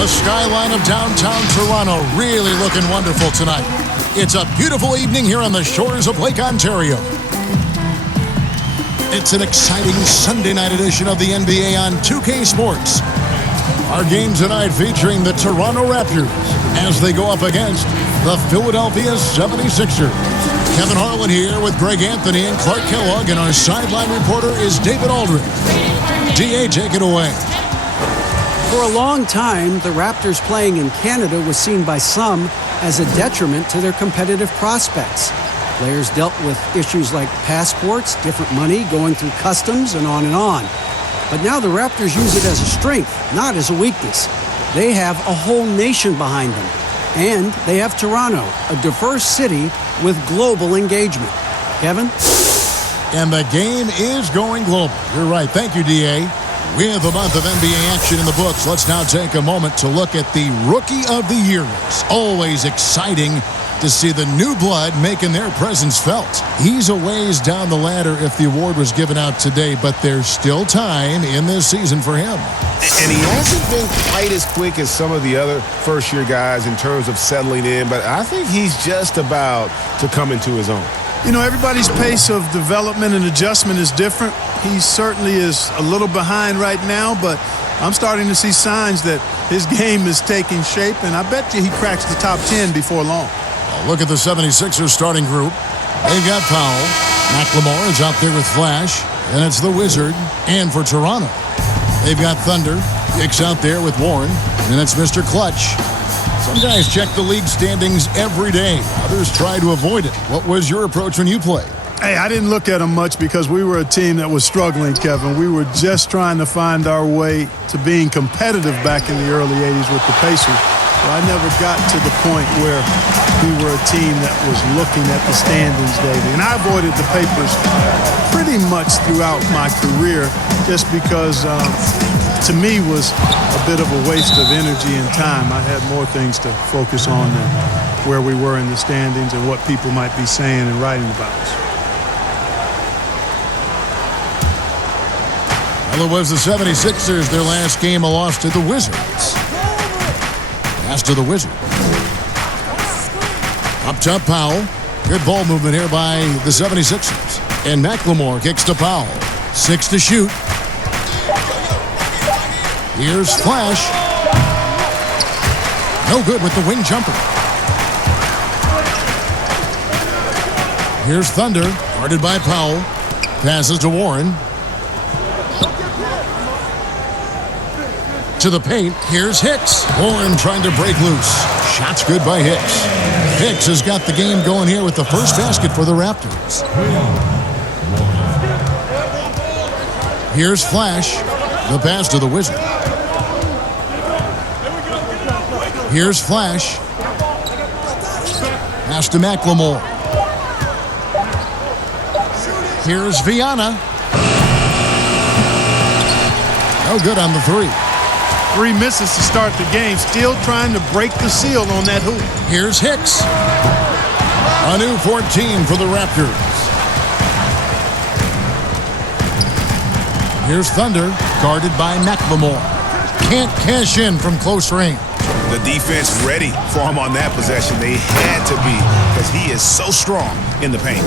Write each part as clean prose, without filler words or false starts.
The skyline of downtown Toronto really looking wonderful tonight. It's a beautiful evening here on the shores of Lake Ontario. It's an exciting Sunday night edition of the NBA on 2K Sports. Our game tonight featuring the Toronto Raptors as they go up against the Philadelphia 76ers. Kevin Harlan here with Greg Anthony and Clark Kellogg, and our sideline reporter is David Aldridge. DA, take it away. For a long time, the Raptors playing in Canada was seen by some as a detriment to their competitive prospects. Players dealt with issues like passports, different money, going through customs, and on and on. But now the Raptors use it as a strength, not as a weakness. They have a whole nation behind them. And they have Toronto, a diverse city with global engagement. Kevin? And the game is going global. You're right. Thank you, DA. With a month of NBA action in the books, let's now take a moment to look at the Rookie of the Year race. Always exciting to see the new blood making their presence felt. He's a ways down the ladder if the award was given out today, but there's still time in this season for him. And he hasn't been quite as quick as some of the other first-year guys in terms of settling in, but I think he's just about to come into his own. You know, everybody's pace of development and adjustment is different. He certainly is a little behind right now, but I'm starting to see signs that his game is taking shape, and I bet you he cracks the top 10 before long. Look at the 76ers starting group. They've got Powell. McLemore is out there with Flash, and it's the Wizard. And for Toronto, they've got Thunder. Dick's out there with Warren, and it's Mr. Clutch. Some guys check the league standings every day. Others try to avoid it. What was your approach when you played? Hey, I didn't look at them much because we were a team that was struggling, Kevin. We were just trying to find our way to being competitive back in the early 80s with the Pacers. So I never got to the point where we were a team that was looking at the standings daily. And I avoided the papers pretty much throughout my career just because to me was a bit of a waste of energy and time. I had more things to focus on than where we were in the standings and what people might be saying and writing about us. Well, it was the 76ers, their last game, a loss to the Wizards. Pass to the Wizard. Up top, Powell. Good ball movement here by the 76ers. And McLemore kicks to Powell. 6 to shoot. Here's Flash. No good with the wing jumper. Here's Thunder, guarded by Powell. Passes to Warren. To the paint, here's Hicks. Warren trying to break loose. Shot's good by Hicks. Hicks has got the game going here with the first basket for the Raptors. Here's Flash. The pass to the Wizard. Here's Flash. Pass to McLemore. Here's Viana. No good on the three. 3 misses to start the game. Still trying to break the seal on that hoop. Here's Hicks. A new 14 for the Raptors. Here's Thunder, guarded by McLemore. Can't cash in from close range. The defense ready for him on that possession. They had to be because he is so strong in the paint.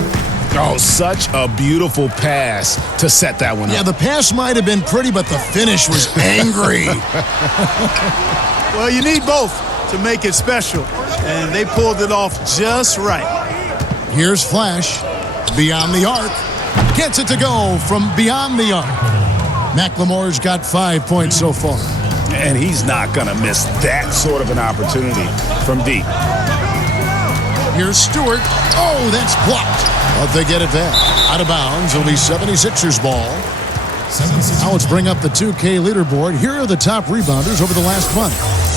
Oh, such a beautiful pass to set that one up. Yeah, the pass might have been pretty, but the finish was angry. Well, you need both to make it special, and they pulled it off just right. Here's Flash, beyond the arc. Gets it to go from beyond the arc. McLemore's got 5 points so far. And he's not going to miss that sort of an opportunity from deep. Here's Stewart. Oh, that's blocked. But they get it back. Out of bounds. It'll be 76ers ball. Now let's bring up the 2K leaderboard. Here are the top rebounders over the last month.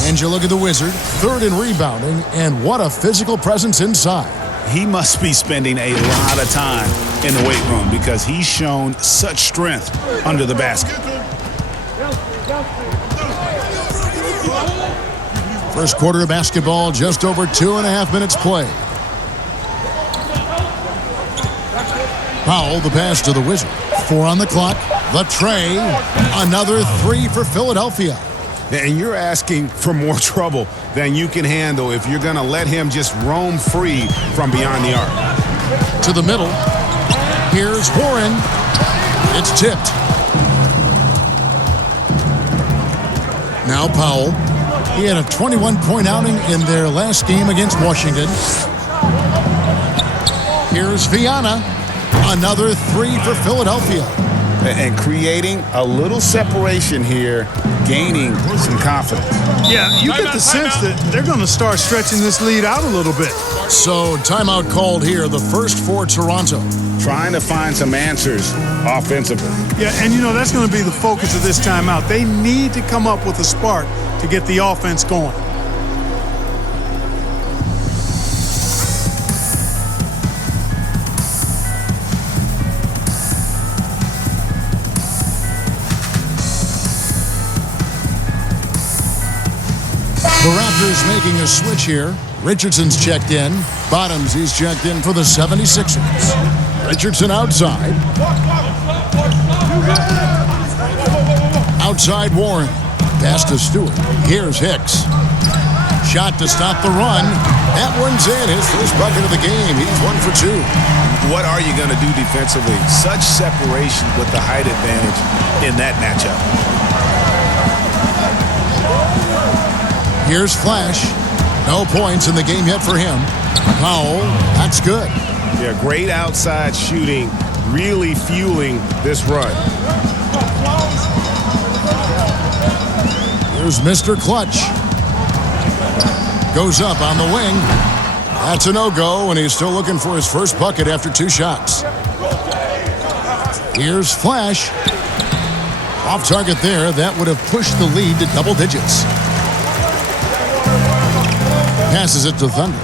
And you look at the Wizard, third in rebounding, and what a physical presence inside. He must be spending a lot of time in the weight room because he's shown such strength under the basket. First quarter of basketball, just over 2.5 minutes play. Powell, the pass to the Wizard. 4 on the clock. The tray. Another 3 for Philadelphia. And you're asking for more trouble than you can handle if you're going to let him just roam free from beyond the arc. To the middle. Here's Warren. It's tipped. Now Powell. He had a 21-point outing in their last game against Washington. Here's Viana. Another three for Philadelphia. And creating a little separation here, gaining some confidence. Yeah, you get the sense that they're going to start stretching this lead out a little bit. So timeout called here, the first for Toronto. Trying to find some answers offensively. Yeah, and that's going to be the focus of this timeout. They need to come up with a spark to get the offense going. The Raptors making a switch here. Richardson's checked in. Bottoms, he's checked in for the 76ers. Richardson outside. Outside Warren. Pass to Stewart. Here's Hicks. Shot to stop the run. That one's in. His first bucket of the game. He's 1 for 2. What are you going to do defensively? Such separation with the height advantage in that matchup. Here's Flash. No points in the game yet for him. Powell, that's good. Yeah, great outside shooting, really fueling this run. Here's Mr. Clutch. Goes up on the wing. That's a no-go, and he's still looking for his first bucket after 2 shots. Here's Flash. Off target there. That would have pushed the lead to double digits. Passes it to Thunder.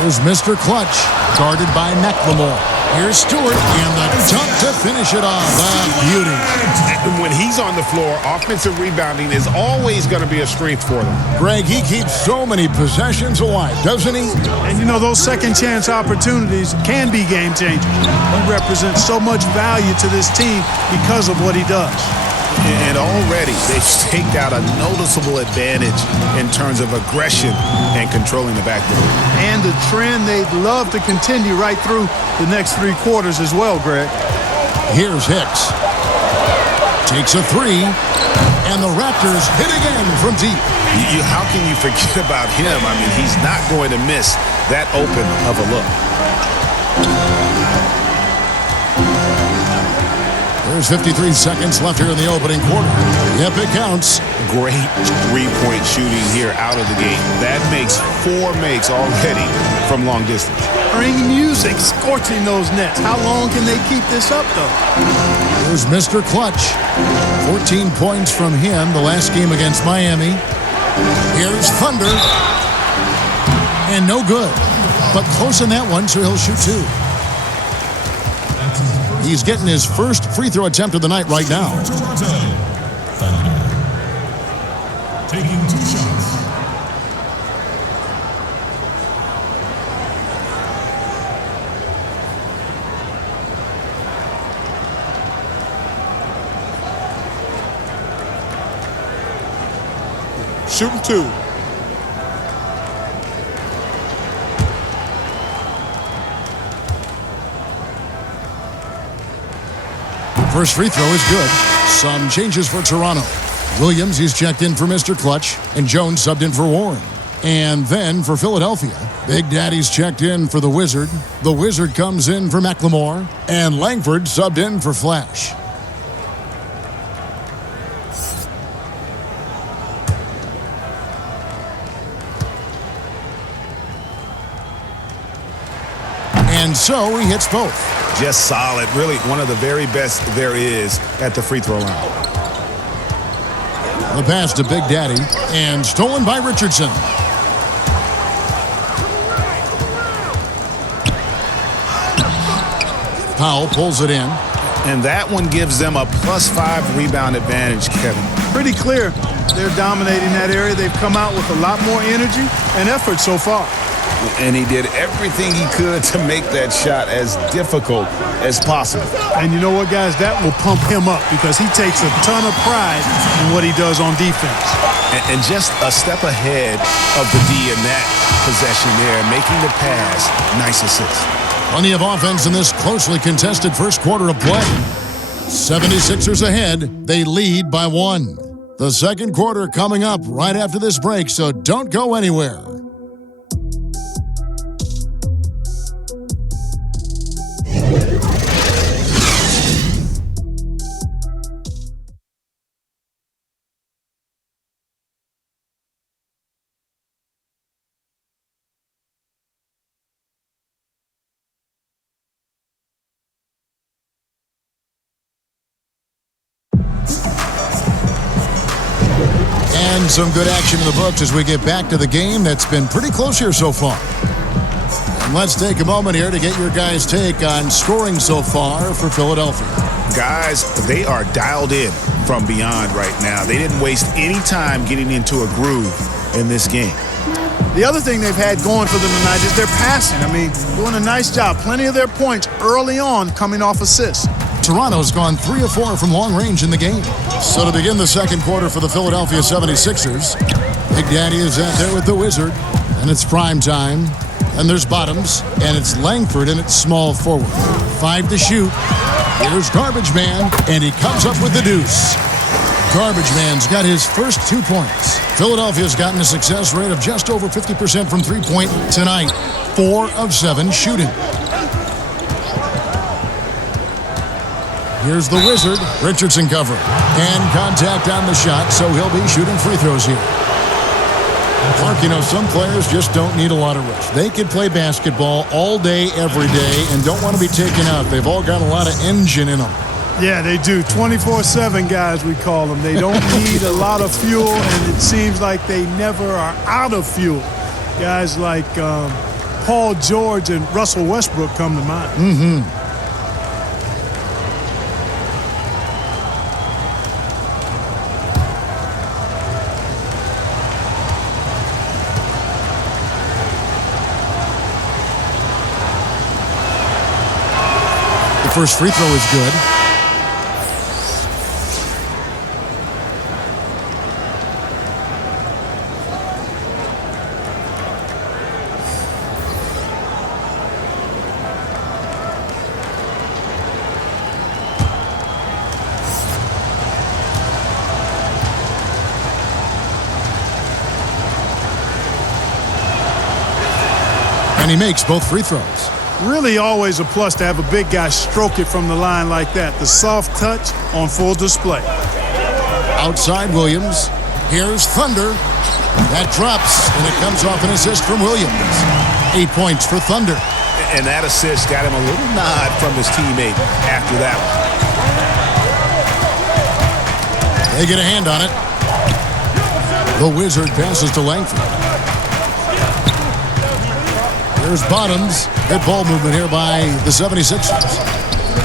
Here's Mr. Clutch, guarded by McLemore. Here's Stewart, and the dunk to finish it off. Beauty. When he's on the floor, offensive rebounding is always going to be a strength for them. Greg, he keeps so many possessions alive, doesn't he? And those second chance opportunities can be game changers. He represents so much value to this team because of what he does. And already they've staked out a noticeable advantage in terms of aggression and controlling the backboard. And the trend they'd love to continue right through the next 3 quarters as well, Greg. Here's Hicks. Takes a 3, and the Raptors hit again from deep. How can you forget about him? I mean, he's not going to miss that open of a look. There's 53 seconds left here in the opening quarter. Yep, it counts. Great three-point shooting here out of the game. That makes 4 makes already from long distance. Bring music, scorching those nets. How long can they keep this up, though? Here's Mr. Clutch. 14 points from him the last game against Miami. Here's Thunder. And no good. But close on that one, so he'll shoot 2. He's getting his first free throw attempt of the night right now. Taking 2 shots. Shooting 2. First free throw is good. Some changes for Toronto. Williams, he's checked in for Mr. Clutch, and Jones subbed in for Warren. And then for Philadelphia, Big Daddy's checked in for the Wizard. The Wizard comes in for McLemore, and Langford subbed in for Flash. And so he hits both. Just solid. Really one of the very best there is at the free throw line. The pass to Big Daddy, and stolen by Richardson. Powell pulls it in. And that one gives them a +5 rebound advantage, Kevin. Pretty clear. They're dominating that area. They've come out with a lot more energy and effort so far. And he did everything he could to make that shot as difficult as possible. And you know what, guys? That will pump him up because he takes a ton of pride in what he does on defense. And just a step ahead of the D in that possession there, making the pass. Nice assist. Plenty of offense in this closely contested first quarter of play. 76ers ahead. They lead by 1. The second quarter coming up right after this break, so don't go anywhere. And some good action in the books as we get back to the game that's been pretty close here so far. And let's take a moment here to get your guys' take on scoring so far for Philadelphia. Guys, they are dialed in from beyond right now. They didn't waste any time getting into a groove in this game. The other thing they've had going for them tonight is their passing. I mean, doing a nice job. Plenty of their points early on coming off assists. Toronto's gone 3 of 4 from long range in the game. So to begin the second quarter for the Philadelphia 76ers, Big Daddy is out there with the Wizard, and it's prime time. And there's Bottoms, and it's Langford in its small forward. 5 to shoot. Here's Garbage Man, and he comes up with the deuce. Garbage Man's got his first 2 points. Philadelphia's gotten a success rate of just over 50% from three-point tonight. 4 of 7 shooting. Here's the Wizard. Richardson covering. And contact on the shot, so he'll be shooting free throws here. Mark, you know, some players just don't need a lot of rest. They could play basketball all day, every day, and don't want to be taken out. They've all got a lot of engine in them. Yeah, they do. 24/7 guys, we call them. They don't need a lot of fuel, and it seems like they never are out of fuel. Guys like Paul George and Russell Westbrook come to mind. Mm-hmm. The first free throw is good. And he makes both free throws. Really always a plus to have a big guy stroke it from the line like that. The soft touch on full display. Outside Williams. Here's Thunder. That drops, and it comes off an assist from Williams. 8 points for Thunder. And that assist got him a little nod from his teammate after that one. They get a hand on it. The Wizard passes to Langford. There's Bottoms. Good ball movement here by the 76ers.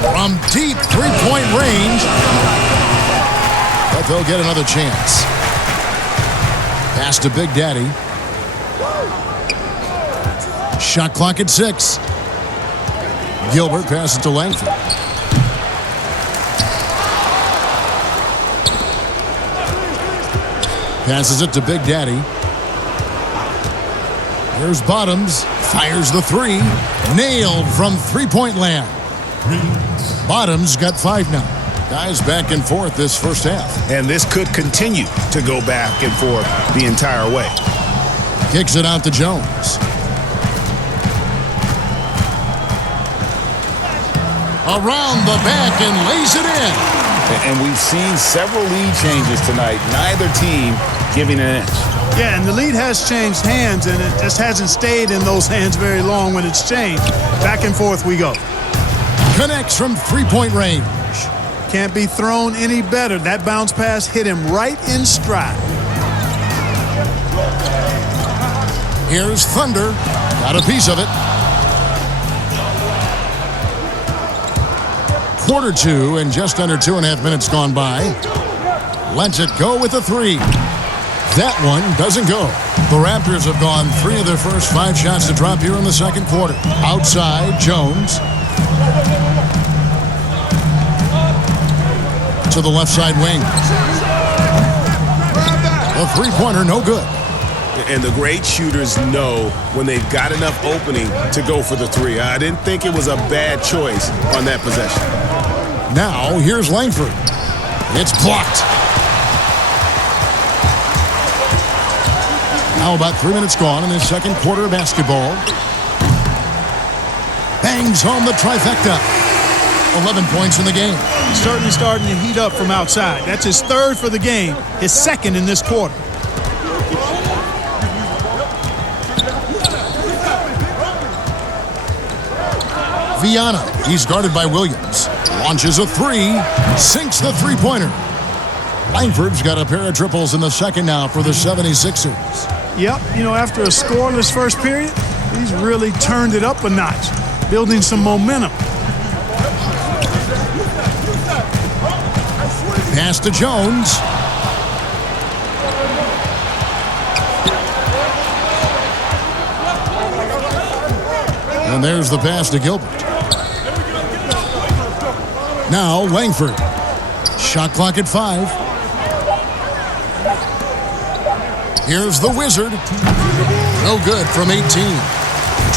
From deep three-point range. But they'll get another chance. Pass to Big Daddy. Shot clock at 6. Gilbert passes to Langford. Passes it to Big Daddy. Here's Bottoms. Fires the 3. Nailed from three-point land. Bottoms got 5 now. Guys back and forth this first half. And this could continue to go back and forth the entire way. Kicks it out to Jones. Around the back and lays it in. And we've seen several lead changes tonight. Neither team giving an inch. Yeah, and the lead has changed hands, and it just hasn't stayed in those hands very long when it's changed. Back and forth we go. Connects from three-point range. Can't be thrown any better. That bounce pass hit him right in stride. Here's Thunder. Got a piece of it. Quarter 2 and just under 2.5 minutes gone by. Lets it go with a 3. That one doesn't go. The Raptors have gone 3 of their first 5 shots to drop here in the second quarter. Outside, Jones. To the left side wing. A three-pointer, no good. And the great shooters know when they've got enough opening to go for the three. I didn't think it was a bad choice on that possession. Now, here's Langford. It's blocked. Now about 3 minutes gone in this second quarter of basketball. Bangs home the trifecta. 11 points in the game. He's certainly starting to heat up from outside. That's his third for the game, his second in this quarter. Viana, he's guarded by Williams. Launches a three, sinks the three-pointer. Langford's got a pair of triples in the second now for the 76ers. Yep, after a scoreless first period, he's really turned it up a notch, building some momentum. Pass to Jones. And there's the pass to Gilbert. Now Langford. Shot clock at 5. Here's the Wizard. No good from 18.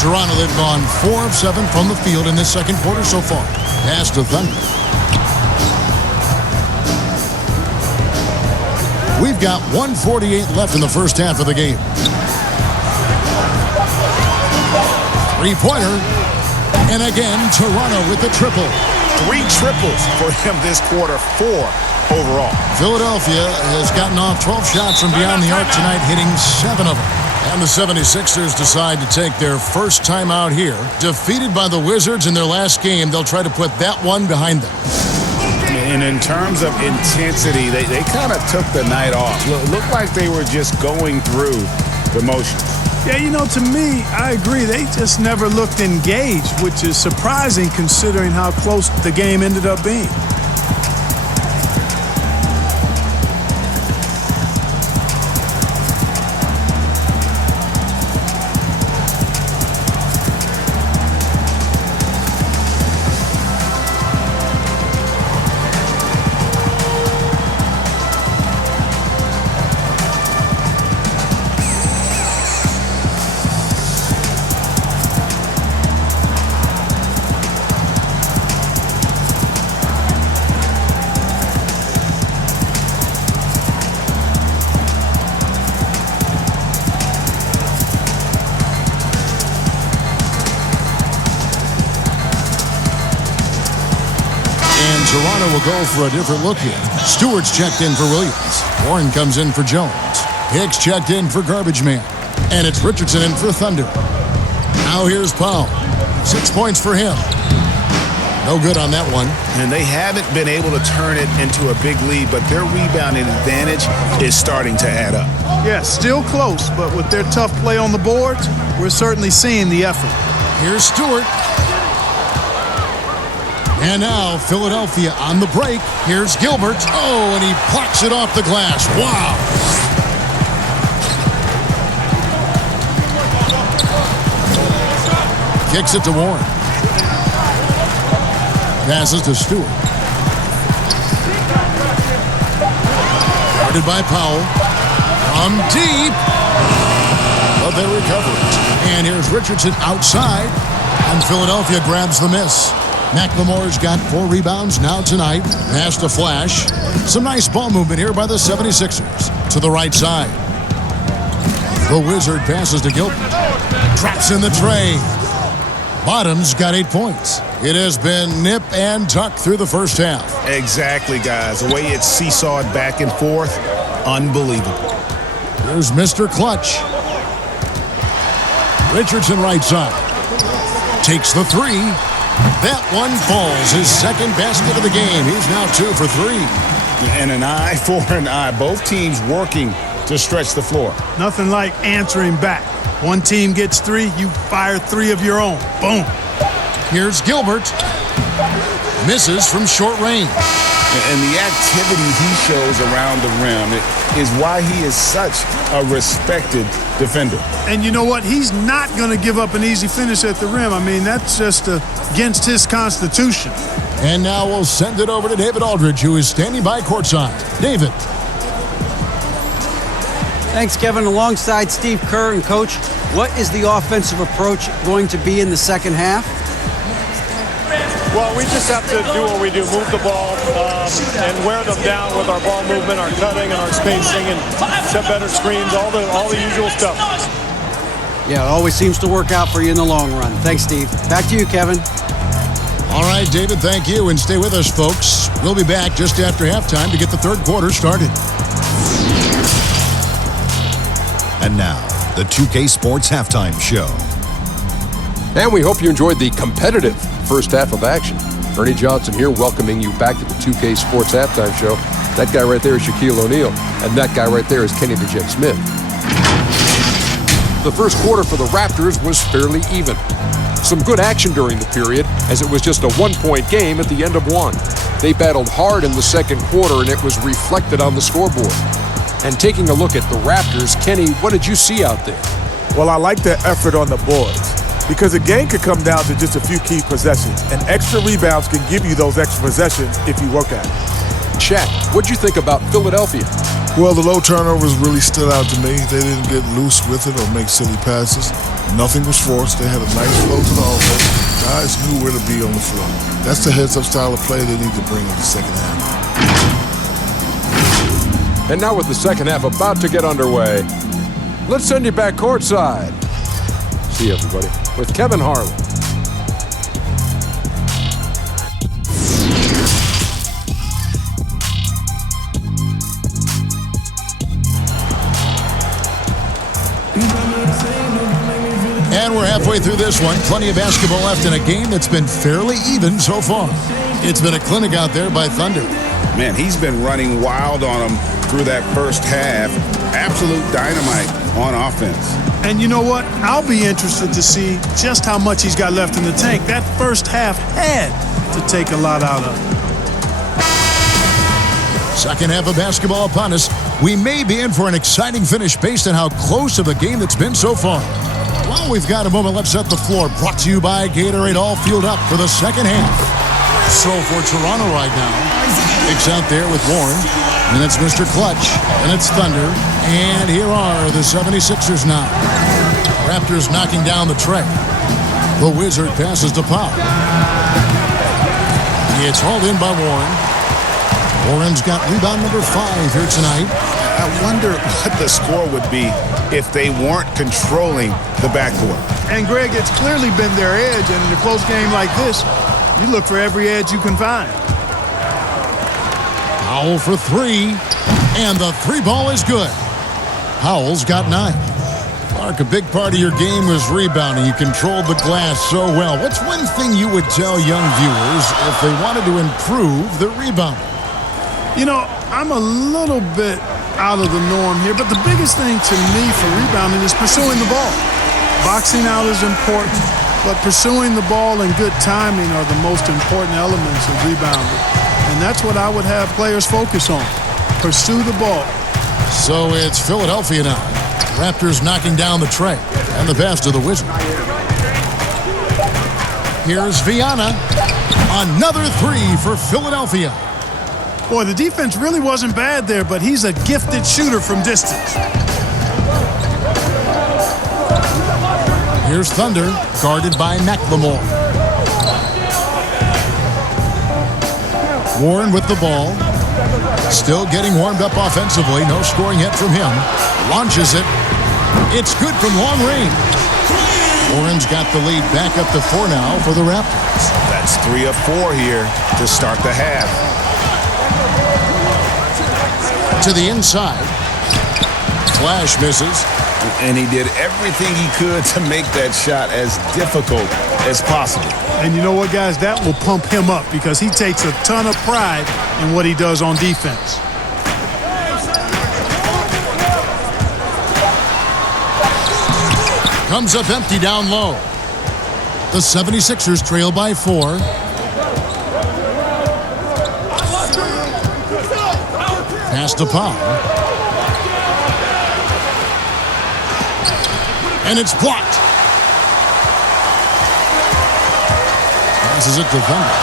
Toronto, they've gone 4 of 7 from the field in this second quarter so far. Pass to Thunder. We've got 1:48 left in the first half of the game. Three-pointer. And again, Toronto with the triple. 3 triples for him this quarter, 4 overall. Philadelphia has gotten off 12 shots from beyond the arc tonight, hitting 7 of them. And the 76ers decide to take their first time out here. Defeated by the Wizards in their last game, they'll try to put that one behind them. And in terms of intensity, they kind of took the night off. Looked like they were just going through the motions. Yeah, to me, I agree. They just never looked engaged, which is surprising considering how close the game ended up being. Toronto will go for a different look here. Stewart's checked in for Williams. Warren comes in for Jones. Hicks checked in for Garbage Man. And it's Richardson in for Thunder. Now here's Powell. 6 points for him. No good on that one. And they haven't been able to turn it into a big lead, but their rebounding advantage is starting to add up. Yeah, still close, but with their tough play on the boards, we're certainly seeing the effort. Here's Stewart. And now Philadelphia on the break. Here's Gilbert. Oh, and he plucks it off the glass. Wow. Kicks it to Warren. Passes to Stewart. Guarded by Powell. From deep. But they recover it. And here's Richardson outside. And Philadelphia grabs the miss. McLemore's got 4 rebounds now tonight. Pass to Flash. Some nice ball movement here by the 76ers. To the right side. The Wizard passes to Gilbert. Drops in the tray. Bottom's got 8 points. It has been nip and tuck through the first half. Exactly, guys. The way it's seesawed back and forth, unbelievable. Here's Mr. Clutch. Richardson right side. Takes the 3. That one falls. His second basket of the game. He's now 2 for 3. And an eye for an eye. Both teams working to stretch the floor. Nothing like answering back. One team gets 3, you fire 3 of your own. Boom. Here's Gilbert. Misses from short range. And the activity he shows around the rim is why he is such a respected defender. And you know what? He's not going to give up an easy finish at the rim. I mean, that's just against his constitution. And now we'll send it over to David Aldridge, who is standing by courtside. David. Thanks, Kevin. Alongside Steve Kerr and Coach, what is the offensive approach going to be in the second half? Well, we just have to do what we do, move the ball and wear them down with our ball movement, our cutting, and our spacing, and set better screens, all the usual stuff. Yeah, it always seems to work out for you in the long run. Thanks, Steve. Back to you, Kevin. All right, David, thank you. And stay with us, folks. We'll be back just after halftime to get the third quarter started. And now, the 2K Sports Halftime Show. And we hope you enjoyed the competitive first half of action. Ernie Johnson here welcoming you back to the 2K Sports Halftime Show. That guy right there is Shaquille O'Neal, and that guy right there is Kenny the Jet Smith. The first quarter for the Raptors was fairly even. Some good action during the period, as it was just a one-point game at the end of one. They battled hard in the second quarter, and it was reflected on the scoreboard. And taking a look at the Raptors, Kenny, what did you see out there? Well, I like the effort on the boards because a game could come down to just a few key possessions, and extra rebounds can give you those extra possessions if you work at it. Shaq, what'd you think about Philadelphia? Well, the low turnovers really stood out to me. They didn't get loose with it or make silly passes. Nothing was forced. They had a nice flow to the offense. Guys knew where to be on the floor. That's the heads-up style of play they need to bring in the second half. And now with the second half about to get underway, let's send you back courtside. See you, everybody, with Kevin Harlan. And we're halfway through this one. Plenty of basketball left in a game that's been fairly even so far. It's been a clinic out there by Thunder. Man, he's been running wild on them through that first half. Absolute dynamite on offense. And you know what? I'll be interested to see just how much he's got left in the tank. That first half had to take a lot out of it. Second half of basketball upon us. We may be in for an exciting finish based on how close of a game that's been so far. Well, we've got a moment left set the floor. Brought to you by Gatorade, all fueled up for the second half. So for Toronto right now, it's out there with Warren, and it's Mr. Clutch, and it's Thunder, and here are the 76ers now. Raptors knocking down the tray. The Wizard passes to Pop. It's hauled in by Warren. Warren's got rebound number 5 here tonight. I wonder what the score would be if they weren't controlling the backcourt. And, Greg, it's clearly been their edge, and in a close game like this, you look for every edge you can find. Powell for 3, and the 3 ball is good. Powell's got 9. Clark, a big part of your game was rebounding. You controlled the glass so well. What's one thing you would tell young viewers if they wanted to improve their rebounding? You know, I'm a little bit out of the norm here, but the biggest thing to me for rebounding is pursuing the ball. Boxing out is important, but pursuing the ball and good timing are the most important elements of rebounding. And that's what I would have players focus on. Pursue the ball. So it's Philadelphia now. Raptors knocking down the tray and the pass to the Wizard. Here's Viana. Another 3 for Philadelphia. Boy, the defense really wasn't bad there, but he's a gifted shooter from distance. Here's Thunder, guarded by McLemore. Warren with the ball. Still getting warmed up offensively. No scoring yet from him. Launches it. It's good from long range. Warren's got the lead back up to 4 now for the Raptors. That's 3 of 4 here to start the half. To the inside. Flash misses. And he did everything he could to make that shot as difficult as possible. And you know what, guys? That will pump him up because he takes a ton of pride in what he does on defense. Comes up empty down low. The 76ers trail by 4. Pass to Powell. And it's blocked. Passes it to Thunder.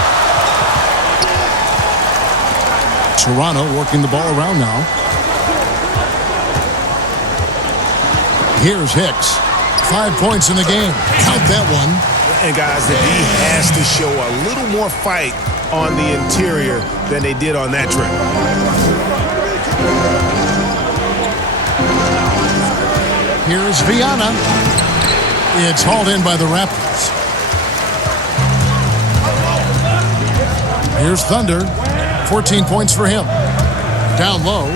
Toronto working the ball around now. Here's Hicks. 5 points in the game. Count that one. And guys, the D has to show a little more fight on the interior than they did on that trip. Here's Viana. It's hauled in by the Raptors. Here's Thunder. 14 points for him. Down low.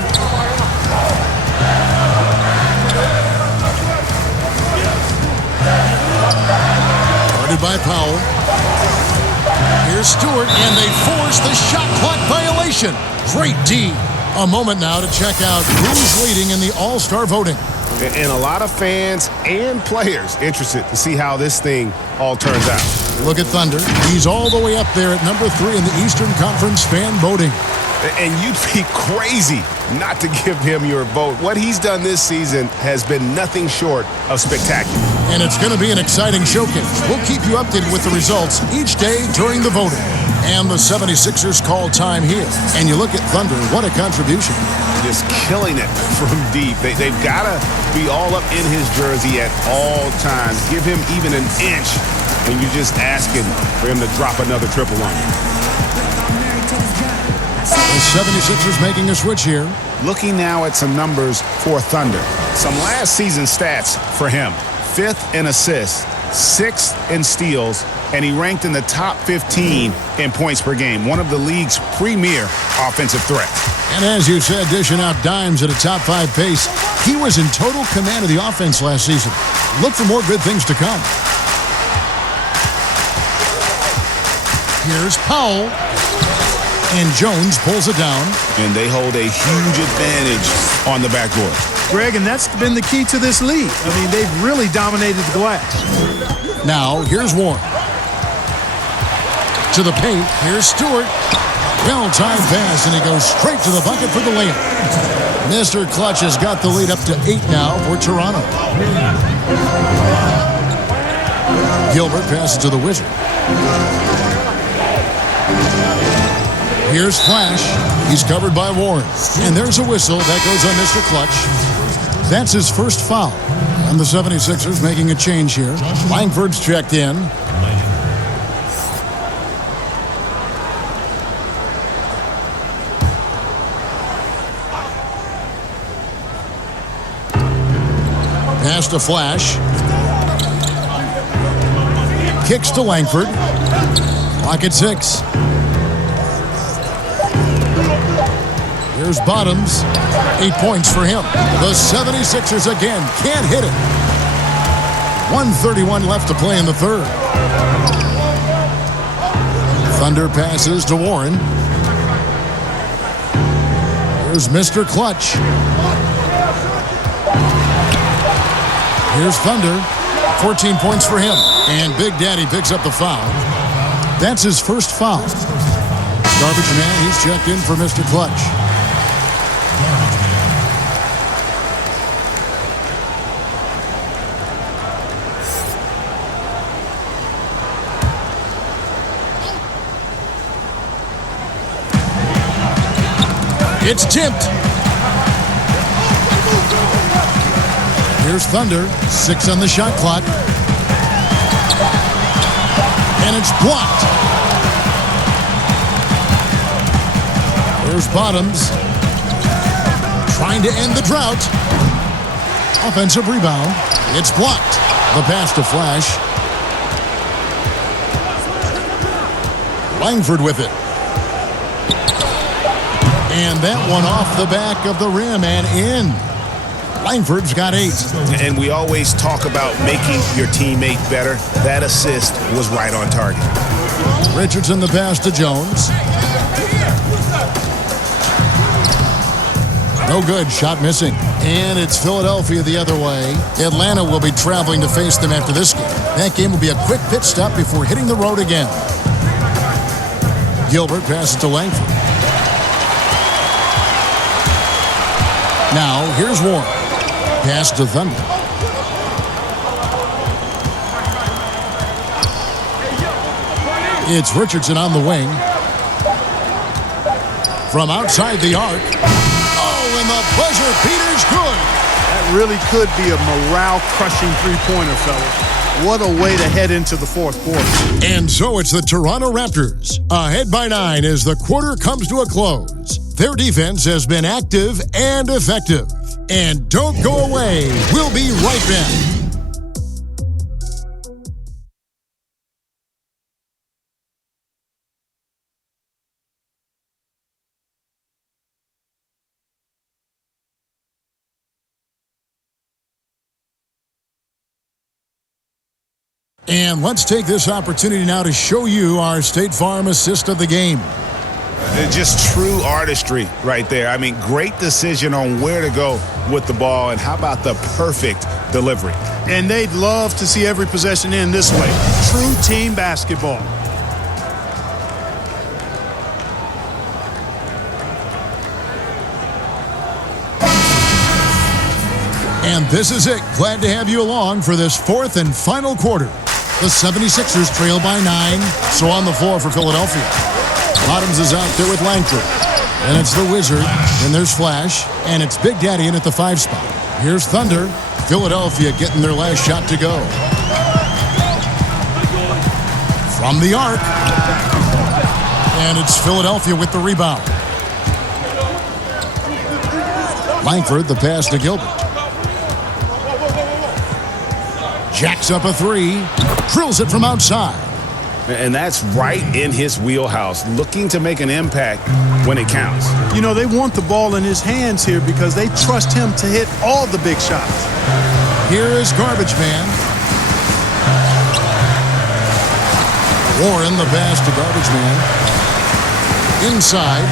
Guarded by Powell. Here's Stewart, and they force the shot clock violation. Great D. A moment now to check out who's leading in the All-Star voting. And a lot of fans and players interested to see how this thing all turns out. Look at Thunder. He's all the way up there at number 3 in the Eastern Conference fan voting. And you'd be crazy not to give him your vote. What he's done this season has been nothing short of spectacular. And it's going to be an exciting showcase. We'll keep you updated with the results each day during the voting. And the 76ers call time here. And you look at Thunder, what a contribution. Just killing it from deep. They've got to be all up in his jersey at all times. Give him even an inch, and you're just asking for him to drop another triple on you. The 76ers making a switch here. Looking now at some numbers for Thunder. Some last season stats for him. 5th in assists, 6th in steals, and he ranked in the top 15 in points per game. One of the league's premier offensive threats. And as you said, dishing out dimes at a top 5 pace, he was in total command of the offense last season. Look for more good things to come. Here's Powell. And Jones pulls it down. And they hold a huge advantage on the backboard. Greg, and that's been the key to this league. I mean, they've really dominated the glass. Now, here's Warren. To the paint. Here's Stewart. Well-timed pass, and he goes straight to the bucket for the layup. Mr. Clutch has got the lead up to 8 now for Toronto. Gilbert passes to the Wizard. Here's Flash. He's covered by Warren. And there's a whistle. That goes on Mr. Clutch. That's his first foul. And the 76ers making a change here. Langford's checked in. Pass to Flash. Kicks to Langford. Clock at 6. Here's Bottoms. 8 points for him. The 76ers again can't hit it. 1:31 left to play in the third. Thunder passes to Warren. Here's Mr. Clutch. Here's Thunder. 14 points for him. And Big Daddy picks up the foul. That's his first foul. Garbage man, he's checked in for Mr. Clutch. It's tipped. Here's Thunder. 6 on the shot clock. And it's blocked. Here's Bottoms. Trying to end the drought. Offensive rebound. It's blocked. The pass to Flash. Langford with it. And that one off the back of the rim and in. Langford's got 8. And we always talk about making your teammate better. That assist was right on target. Richardson the pass to Jones. No good. Shot missing. And it's Philadelphia the other way. Atlanta will be traveling to face them after this game. That game will be a quick pit stop before hitting the road again. Gilbert passes to Langford. Now, here's Warren. Pass to Thunder. It's Richardson on the wing. From outside the arc. Oh, and the buzzer beater's good. That really could be a morale-crushing three-pointer, fellas. What a way to head into the fourth quarter. And so it's the Toronto Raptors, ahead by 9 as the quarter comes to a close. Their defense has been active and effective. And don't go away. We'll be right back. And let's take this opportunity now to show you our State Farm assist of the game. Just true artistry right there. I mean, great decision on where to go with the ball, and how about the perfect delivery? And they'd love to see every possession end this way. True team basketball. And this is it. Glad to have you along for this fourth and final quarter. The 76ers trail by 9, so on the floor for Philadelphia. Bottoms is out there with Langford. And it's the Wizard, and there's Flash, and it's Big Daddy in at the 5 spot. Here's Thunder. Philadelphia getting their last shot to go. From the arc. And it's Philadelphia with the rebound. Langford, the pass to Gilbert. Jacks up a 3. Drills it from outside. And that's right in his wheelhouse, looking to make an impact when it counts. You know, they want the ball in his hands here because they trust him to hit all the big shots. Here is Garbage Man. Warren, the pass to Garbage Man. Inside.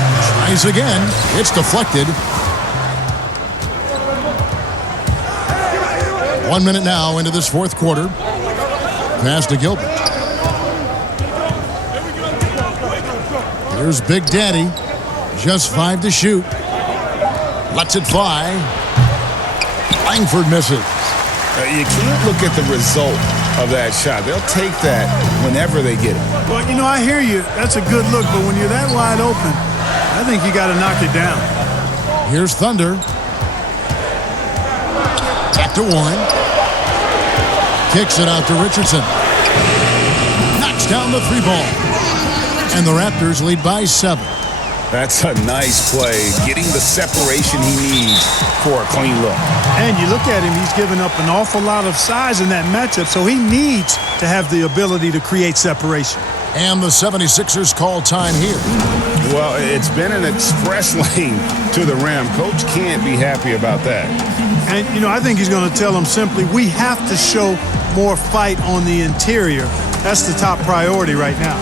Tries again. It's deflected. 1 minute now into this fourth quarter. Pass to Gilbert. Here's Big Daddy. Just 5 to shoot. Lets it fly. Langford misses. You can't look at the result of that shot. They'll take that whenever they get it. Well, you know, I hear you. That's a good look, but when you're that wide open, I think you got to knock it down. Here's Thunder. Back to Warren. Kicks it out to Richardson. Knocks down the 3 ball. And the Raptors lead by 7. That's a nice play, getting the separation he needs for a clean look. And you look at him, he's given up an awful lot of size in that matchup, so he needs to have the ability to create separation. And the 76ers call time here. Well, it's been an express lane to the rim. Coach can't be happy about that. And, you know, I think he's going to tell them simply, we have to show more fight on the interior. That's the top priority right now.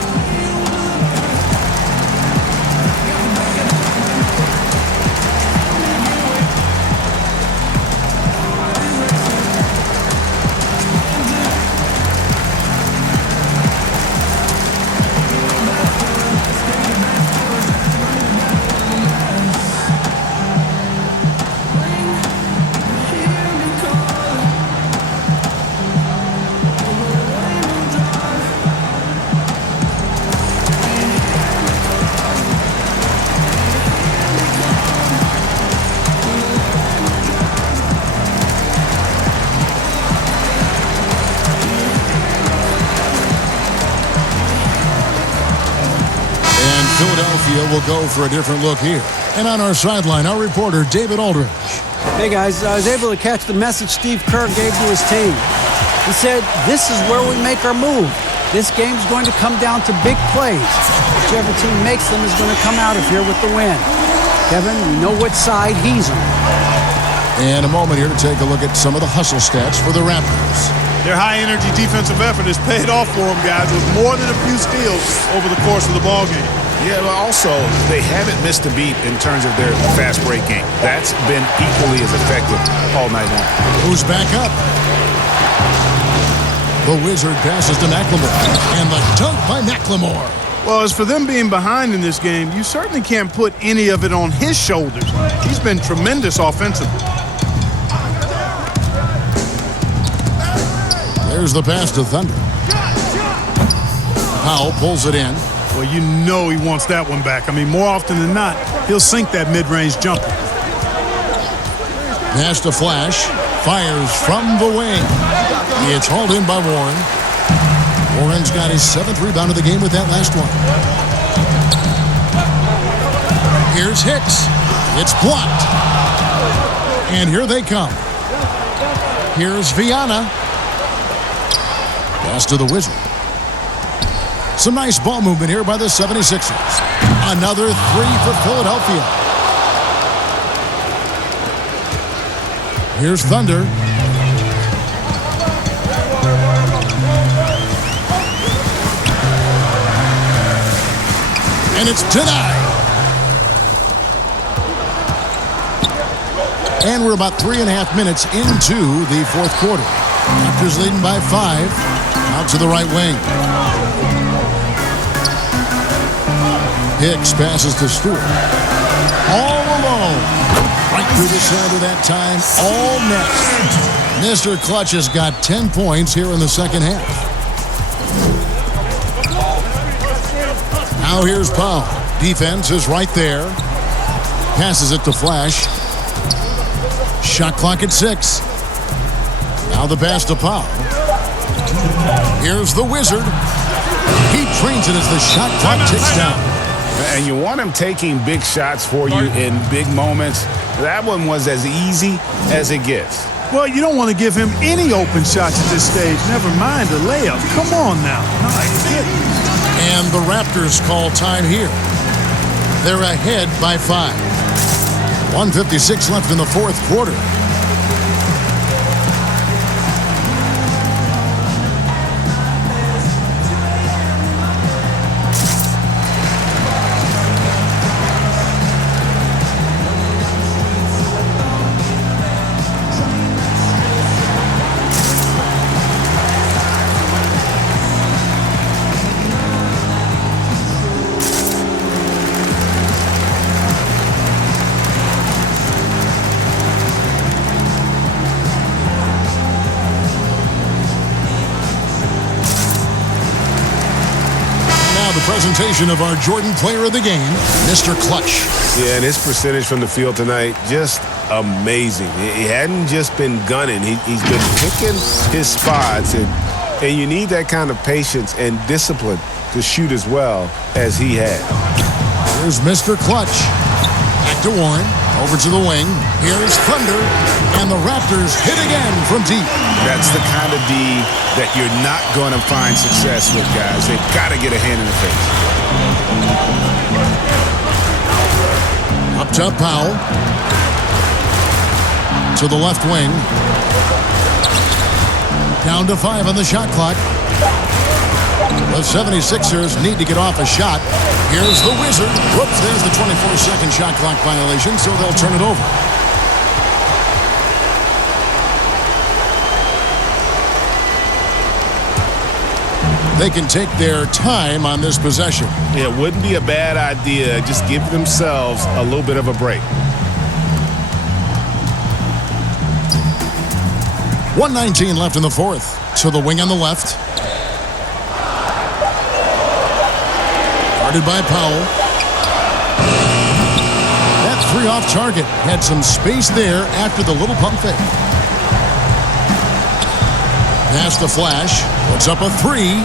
Philadelphia will go for a different look here. And on our sideline, our reporter, David Aldridge. Hey, guys, I was able to catch the message Steve Kerr gave to his team. He said, this is where we make our move. This game's going to come down to big plays. Whichever team makes them is going to come out of here with the win. Kevin, we know what side he's on. And a moment here to take a look at some of the hustle stats for the Raptors. Their high-energy defensive effort has paid off for them, guys, with more than a few steals over the course of the ballgame. Yeah, but also, they haven't missed a beat in terms of their fast break game. That's been equally as effective all night long. Who's back up? The Wizard passes to McLemore. And the dunk by McLemore. Well, as for them being behind in this game, you certainly can't put any of it on his shoulders. He's been tremendous offensively. There's the pass to Thunder. Powell pulls it in. Well, you know he wants that one back. I mean, more often than not, he'll sink that mid-range jumper. Pass to Flash. Fires from the wing. It's hauled in by Warren. Warren's got his 7th rebound of the game with that last one. Here's Hicks. It's blocked. And here they come. Here's Viana. Pass to the Wizard. Some nice ball movement here by the 76ers. Another 3 for Philadelphia. Here's Thunder. And it's denied. And we're about 3.5 minutes into the 4th quarter. Raptors leading by 5. Out to the right wing. Hicks passes to Stewart. All alone. Right through the center that time. All net. Mr. Clutch has got 10 points here in the second half. Now here's Powell. Defense is right there. Passes it to Flash. Shot clock at 6. Now the pass to Powell. Here's the Wizard. He trains it as the shot clock ticks down. And you want him taking big shots for you in big moments. That one was as easy as it gets. Well, you don't want to give him any open shots at this stage. Never mind a layup. Come on now. My goodness. And the Raptors call time here. They're ahead by 5. 1:56 left in the 4th quarter. Presentation of our Jordan player of the game, Mr. Clutch. Yeah, and his percentage from the field tonight, just amazing. He hadn't just been gunning. He's been picking his spots, and you need that kind of patience and discipline to shoot as well as he had. Here's Mr. Clutch. Back to Warren. Over to the wing. Here's Thunder. And the Raptors hit again from deep. That's the kind of D that you're not going to find success with, guys. They've got to get a hand in the face. Up top, Powell. To the left wing. Down to 5 on the shot clock. The 76ers need to get off a shot. Here's the Wizard. Whoops, there's the 24-second shot clock violation, so they'll turn it over. They can take their time on this possession. It wouldn't be a bad idea. Just give themselves a little bit of a break. 1:19 left in the 4th. To the wing on the left. Guarded by Powell. That 3 off target. Had some space there after the little pump fake. Pass the Flash. Puts up a 3.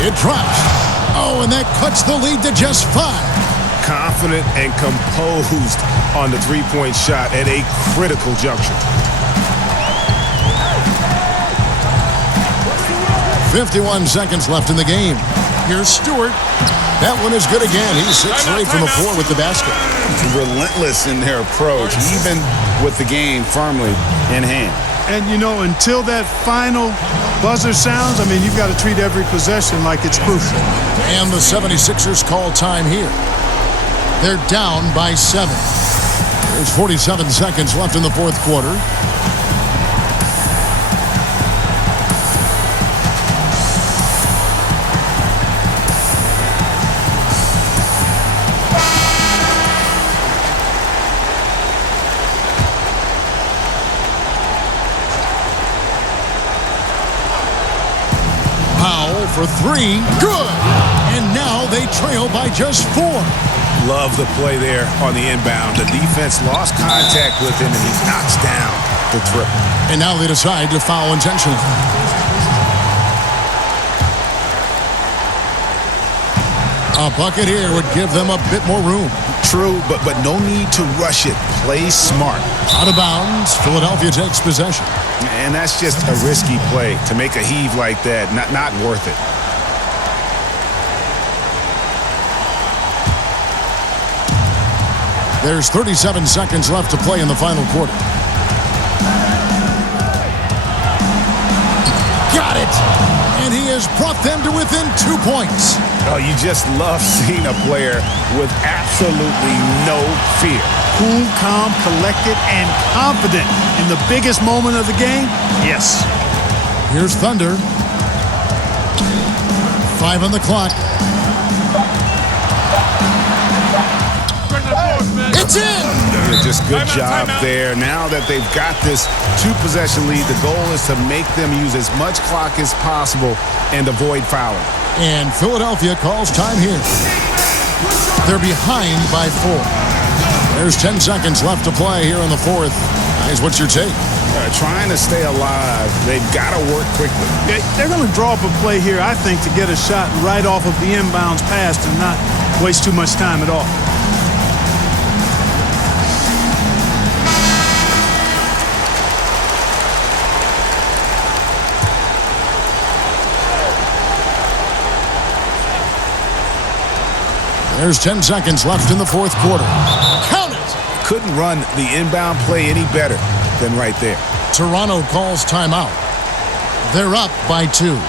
It drops. Oh, and that cuts the lead to just 5. Confident and composed on the three-point shot at a critical juncture. 51 seconds left in the game. Here's Stewart. That one is good again. He's 6 straight from the floor with the basket. Relentless in their approach, even with the game firmly in hand. And, you know, until that final buzzer sounds, I mean, you've got to treat every possession like it's crucial. And the 76ers call time here. They're down by 7. There's 47 seconds left in the 4th quarter. for 3. Good. And now they trail by just 4. Love the play there on the inbound. The defense lost contact with him, and he knocks down the triple. And now they decide to foul intentionally. A bucket here would give them a bit more room. True, but no need to rush it. Play smart. Out of bounds, Philadelphia takes possession. And that's just a risky play. To make a heave like that, not worth it. There's 37 seconds left to play in the final quarter. Got it! And he has brought them to within 2 points. Oh, you just love seeing a player with absolutely no fear. Cool, calm, collected, and confident in the biggest moment of the game? Yes. Here's Thunder. 5 on the clock. It's in! Just good job there. Now that they've got this 2-possession lead, the goal is to make them use as much clock as possible and avoid fouling. And Philadelphia calls time here. They're behind by 4. There's 10 seconds left to play here in the fourth. Guys, what's your take? Trying to stay alive, they've got to work quickly. They're going to draw up a play here, I think, to get a shot right off of the inbounds pass and not waste too much time at all. There's 10 seconds left in the fourth quarter. Count it! Couldn't run the inbound play any better than right there. Toronto calls timeout. They're up by 2.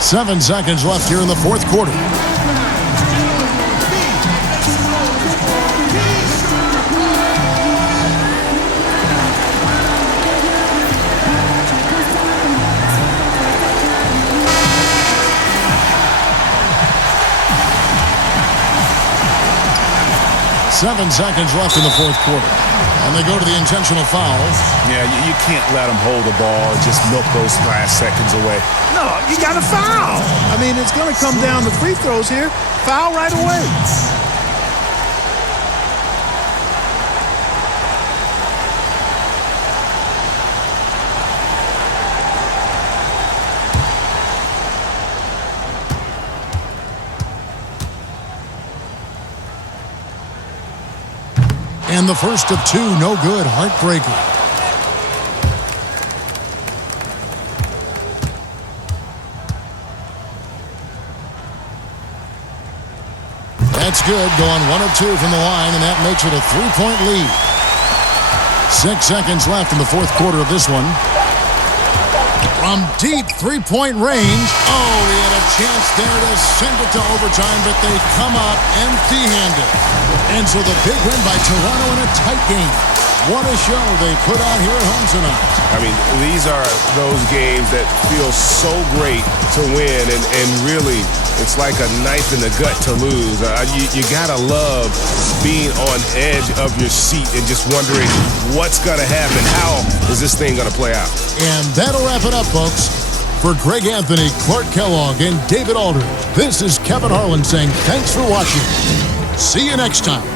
7 seconds left here in the fourth quarter. Seven seconds left in the fourth quarter. And they go to the intentional foul. Yeah, you can't let them hold the ball and just milk those last seconds away. No, you got to foul. I mean, it's going to come down to free throws here. Foul right away. And the first of 2, no good, heartbreaker. That's good, going 1 of 2 from the line, and that makes it a 3-point lead. 6 seconds left in the fourth quarter of this one. From deep 3-point range. Oh, he had a chance there to send it to overtime, but they come up empty-handed. And so the big win by Toronto in a tight game. What a show they put on here at home tonight. I mean, these are those games that feel so great to win, and really, it's like a knife in the gut to lose. You gotta love being on edge of your seat and just wondering what's gonna happen. How is this thing gonna play out? And that'll wrap it up, folks. For Greg Anthony, Clark Kellogg, and David Aldridge, this is Kevin Harlan saying thanks for watching. See you next time.